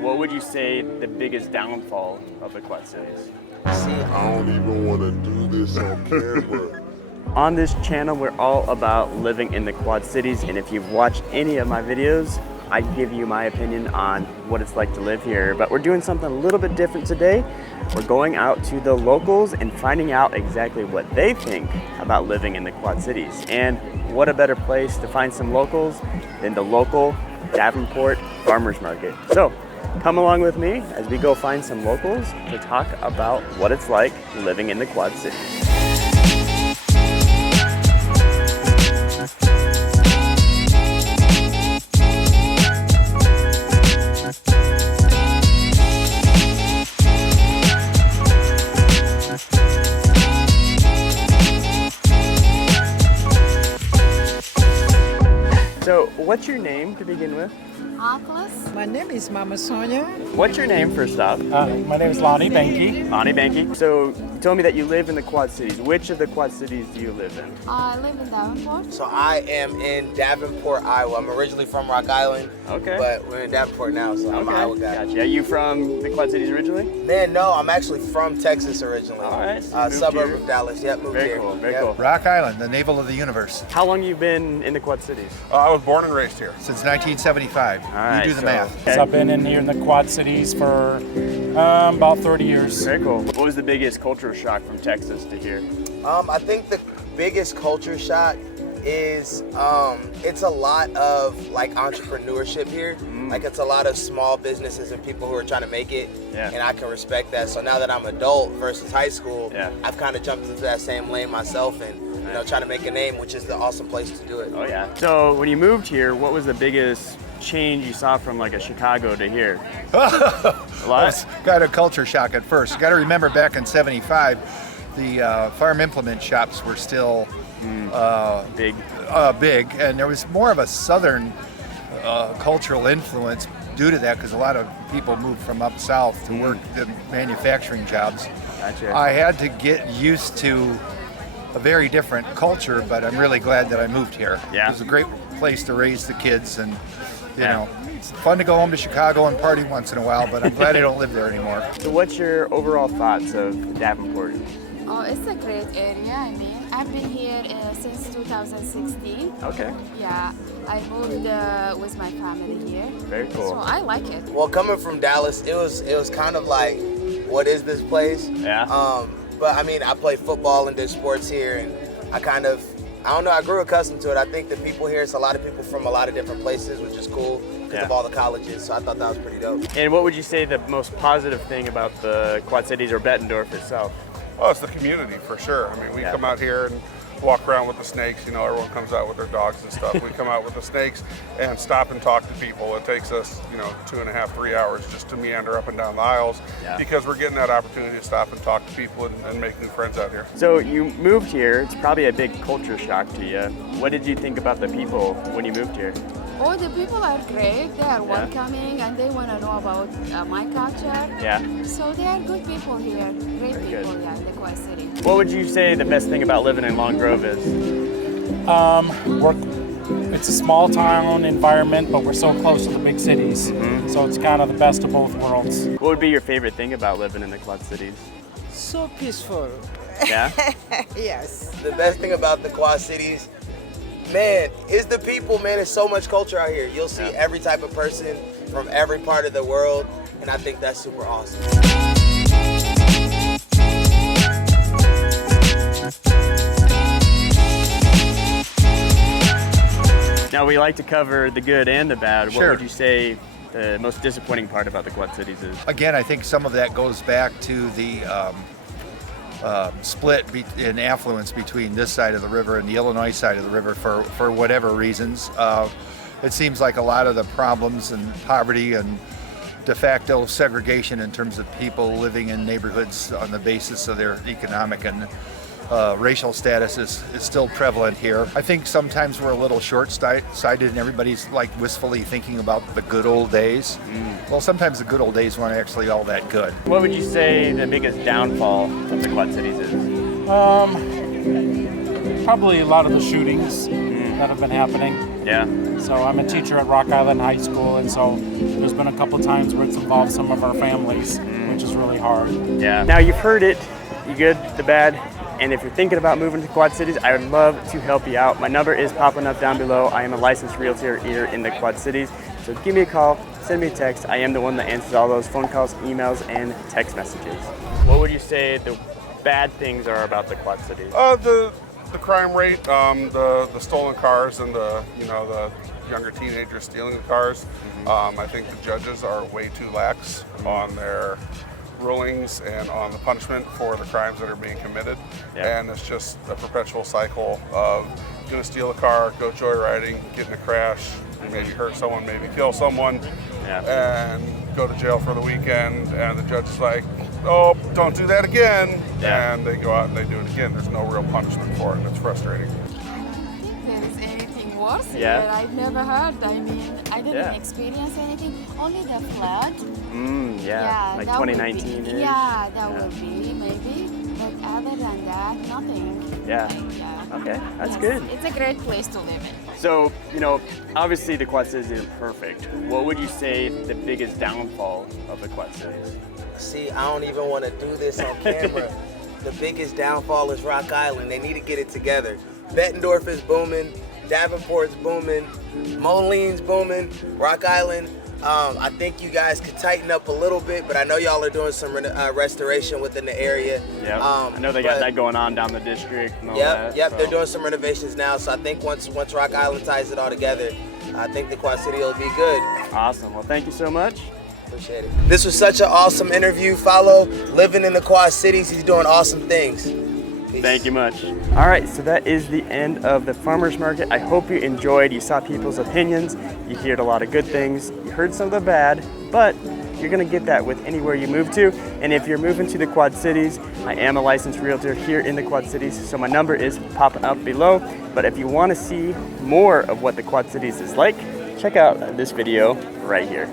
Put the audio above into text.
what would you say the biggest downfall of the Quad Cities? See, I don't even want to do this on camera. On this channel, we're all about living in the Quad Cities, and if you've watched any of my videos, I give you my opinion on what it's like to live here. But we're doing something a little bit different today. We're going out to the locals and finding out exactly what they think about living in the Quad Cities. And what a better place to find some locals than the local Davenport Farmers Market. So come along with me as we go find some locals to talk about what it's like living in the Quad Cities. So, what's your name to begin with? Atlas. My name is Mama Sonia. What's your name first off? My name is Lonnie. Lonnie Banky. So, you told me that you live in the Quad Cities. Which of the Quad Cities do you live in? I live in Davenport. So I am in Davenport, Iowa. I'm originally from Rock Island, Okay. but we're in Davenport now, so I'm an Iowa guy. Gotcha. Are you from the Quad Cities originally? Man, no, I'm actually from Texas originally. All right, so you moved suburb here. of Dallas. Yep, moved Very here. cool, very Yep. cool. Rock Island, the navel of the universe. How long you been in the Quad Cities? I was born and raised here. Since 1975. All right, You do the so- math. Okay. So I've been in here in the Quad Cities for about 30 years. Very cool. What was the biggest cultural shock from Texas to here? I think the biggest culture shock is it's a lot of like entrepreneurship here. Like it's a lot of small businesses and people who are trying to make it, Yeah. and I can respect that. So now that I'm adult versus high school, Yeah. I've kind of jumped into that same lane myself and trying to make a name, which is the awesome place to do it. Oh yeah. So when you moved here, what was the biggest change you saw from like a Chicago to here? A lot? Got a culture shock at first. You got to remember back in 75, the farm implement shops were still Big. big, and there was more of a southern cultural influence due to that because a lot of people moved from up south to work the manufacturing jobs. Gotcha. I had to get used to a very different culture, but I'm really glad that I moved here. Yeah. It was a great place to raise the kids, and you Yeah. know, it's fun to go home to Chicago and party once in a while, but I'm glad I don't live there anymore. So what's your overall thoughts of Davenport? Oh, it's a great area. I mean, I've been here since 2016. Okay. Yeah, I moved with my family here. Very cool. So I like it. Well, coming from Dallas, it was kind of like, what is this place? Yeah. But I mean, I play football and did sports here, and I don't know, I grew accustomed to it. I think the people here, it's a lot of people from a lot of different places, which is cool because Yeah. of all the colleges. So I thought that was pretty dope. And what would you say the most positive thing about the Quad Cities or Bettendorf itself? Well, it's the community for sure. I mean, we Yeah. come out here and walk around with the snakes. You know, everyone comes out with their dogs and stuff. We come out with the snakes and stop and talk to people. It takes us, 2.5, 3 hours just to meander up and down the aisles Yeah. because we're getting that opportunity to stop and talk to people and make new friends out here. So you moved here. It's probably a big culture shock to you. What did you think about the people when you moved here? Oh, the people are great. They are welcoming and they want to know about my culture. Yeah. So they are good people here. Great Very people, good. yeah, in the Quad City. What would you say the best thing about living in Long Grove is? It's a small town environment, but we're so close to the big cities. So it's kind of the best of both worlds. What would be your favorite thing about living in the Quad Cities? So peaceful. Yeah. Yes. The best thing about the Quad Cities, man, is the people, man. There's so much culture out here. You'll see Yeah. every type of person from every part of the world, and I think that's super awesome. Now we like to cover the good and the bad. Sure. What would you say the most disappointing part about the Quad Cities is? Again, I think some of that goes back to the split in affluence between this side of the river and the Illinois side of the river for whatever reasons. It seems like a lot of the problems and poverty and de facto segregation in terms of people living in neighborhoods on the basis of their economic and racial status is still prevalent here. I think sometimes we're a little short-sighted and everybody's like wistfully thinking about the good old days. Well, sometimes the good old days weren't actually all that good. What would you say the biggest downfall of the Quad Cities is? Probably a lot of the shootings that have been happening. Yeah. So I'm a teacher at Rock Island High School, and so there's been a couple times where it's involved some of our families, which is really hard. Yeah. Now you've heard it, the good, the bad, and if you're thinking about moving to Quad Cities, I would love to help you out. My number is popping up down below. I am a licensed realtor here in the Quad Cities, so give me a call, send me a text. I am the one that answers all those phone calls, emails, and text messages. What would you say the bad things are about the Quad Cities? The crime rate, the stolen cars, and the younger teenagers stealing the cars. I think the judges are way too lax on their rulings and on the punishment for the crimes that are being committed. Yeah. And it's just a perpetual cycle of gonna steal a car, go joyriding, get in a crash, maybe hurt someone, maybe kill someone, and go to jail for the weekend. And the judge is like, oh, don't do that again. Yeah. And they go out and they do it again. There's no real punishment for it, and it's frustrating. I don't think there is anything worse Yeah. here. I've never heard. I mean, I didn't Yeah. experience anything. Only the flood. Yeah, like that would be- 2019 -ish. Yeah, that would be maybe. But other than that, nothing. Yeah. Yeah. Okay, that's Yes, good. It's a great place to live in. So, obviously the Quad Cities isn't perfect. What would you say the biggest downfall of the Quad Cities? See, I don't even want to do this on camera. The biggest downfall is Rock Island. They need to get it together. Bettendorf is booming. Davenport's booming. Moline's booming. Rock Island. I think you guys could tighten up a little bit, but I know y'all are doing some restoration within the area. Yep. I know they got that going on down the district and all Yep, that. they're doing some renovations now. So I think once Rock Island ties it all together, I think the Quad City will be good. Awesome. Well, thank you so much. Appreciate it. This was such an awesome interview. Follow Living in the Quad Cities. He's doing awesome things. Peace. Thank you much. All right, so that is the end of the farmers market. I hope you enjoyed. You saw people's opinions. You heard a lot of good things. You heard some of the bad, but you're gonna get that with anywhere you move to. And if you're moving to the Quad Cities, I am a licensed realtor here in the Quad Cities, so my number is popping up below. But if you wanna see more of what the Quad Cities is like, check out this video right here.